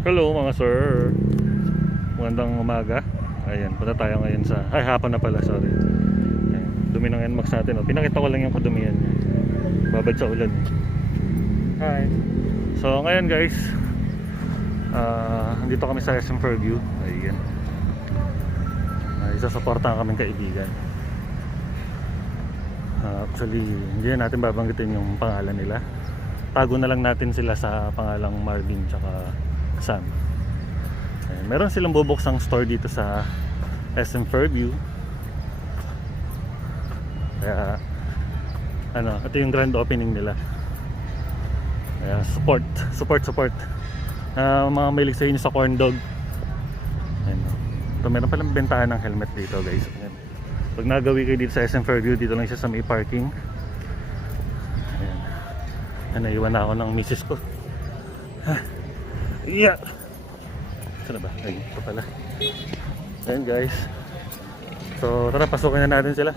Hello mga sir. Magandang umaga. Ayan, punta tayo ngayon sa hapon na pala, sorry. Ayan, dumi ng NMAX natin, oh. Pinakita ko lang yung kadumihan niya. Babad sa ulan. Hi. So ngayon guys, nandito kami sa SM Fairview. Ayan. Isasuportahan kaming kaibigan. Actually, hindi na natin babanggitin yung pangalan nila. Tago na lang natin sila sa pangalang Marvin tsaka Sam. Ayan, meron silang bubuksang store dito sa SM Fairview. Kaya ito yung grand opening nila. Kaya support mga mahilig sa inyo sa corn dog. Ayan, ito meron palang bentahan ng helmet dito guys. Ayan. Pag nagawi kayo dito sa SM Fairview, dito lang siya sa may parking. Ayan, naiwan na ako ng misis ko. Yeah. Saan na ba? Ay, ito pala. Ayan guys. So tara, pasukin na natin sila.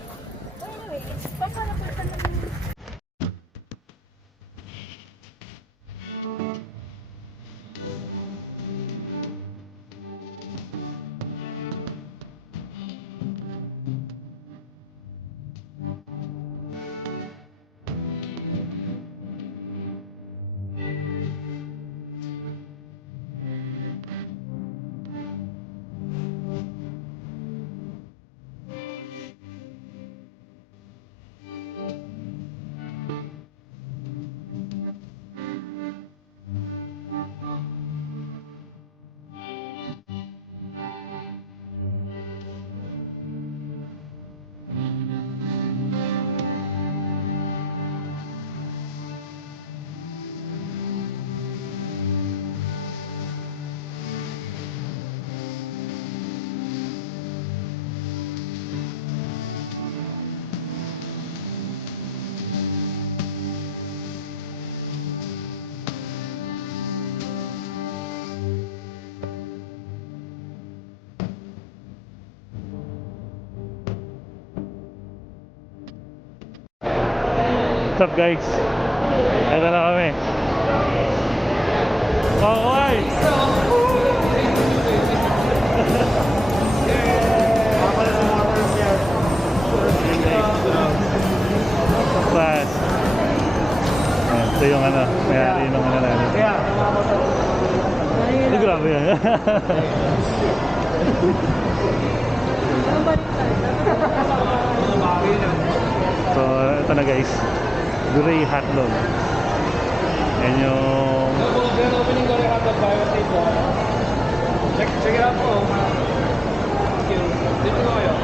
What's up guys? Ito na kami. Kawai! Class. Ito yung may-ari nung natin. Ito grabe yan. So ito na guys, Gray Hotdog. Yan yung opening ko rin hotdog tayo sa ito. Check it out po. Dito ko kayo.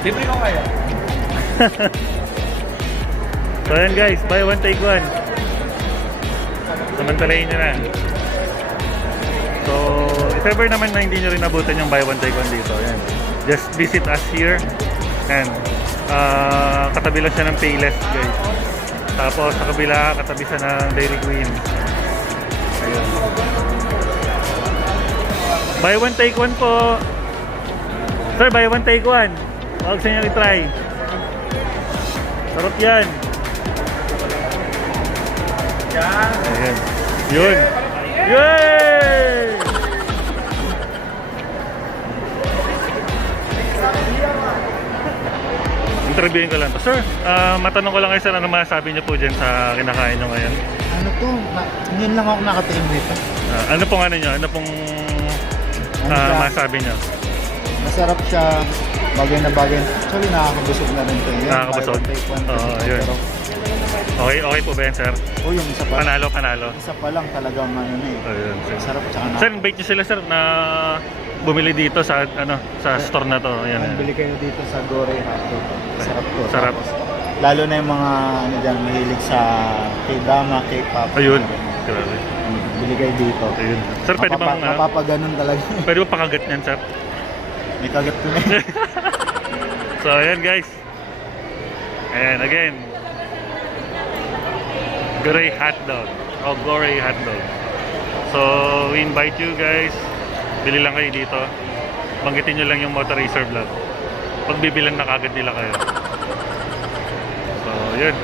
Libre ko kaya. So ayan guys, buy one take one. Samantalayin nyo na. So if ever naman na hindi nyo rin nabutan yung buy one take one dito, ayan. just visit us here. And katabi lang siya ng Payless, guys. Tapos sa kabila, katabi siya ng Dairy Queen. Ayun. Buy one, take one po. Sir, buy one, take one. Huwag sa inyo i-try. Sarap yan. Ayan. Yun. Yay! Interviewin ko lang to. Sir, matanong ko lang kayo sir, ano masasabi niyo po dyan sa kinakain nyo ngayon? Ano to? Ngayon lang ako nakatingin nito. Ano pong ano nyo? Ano pong Ano siya? masasabi nyo? Masarap siya. Bagay na bagay. Actually, nakakabusog na rin ito. Yan, Nakakabusog? buy one, take one. Oo, yun. Pero, Okay po ba yan sir? oh, yung isa pa. Panalo. Isa pa lang talagang ano na eh. Ayun, sir. Masarap tsaka na. Sir, invite nyo sila sir na bumili dito sa sa store na to. Ayan. Bili kayo dito sa Gore Hotdog. Sarap to. Sarap. Tapos, lalo na yung mga ano dyan, mahilig sa K-drama, K-pop. Ayun. Grabe. Bili kayo dito. Ayun. Sir, pwede bang Mapapaganon talaga. pwede ba pakagat niyan sir? May kagat ko na eh. So, ayan guys. Ayan, again. Gore Hotdog. O Gore Hotdog. So, we invite you guys. Bili lang kayo dito. Banggitin nyo lang yung Motor Racer Vlog. Pagbibilan na kagad nila kayo. So, yun.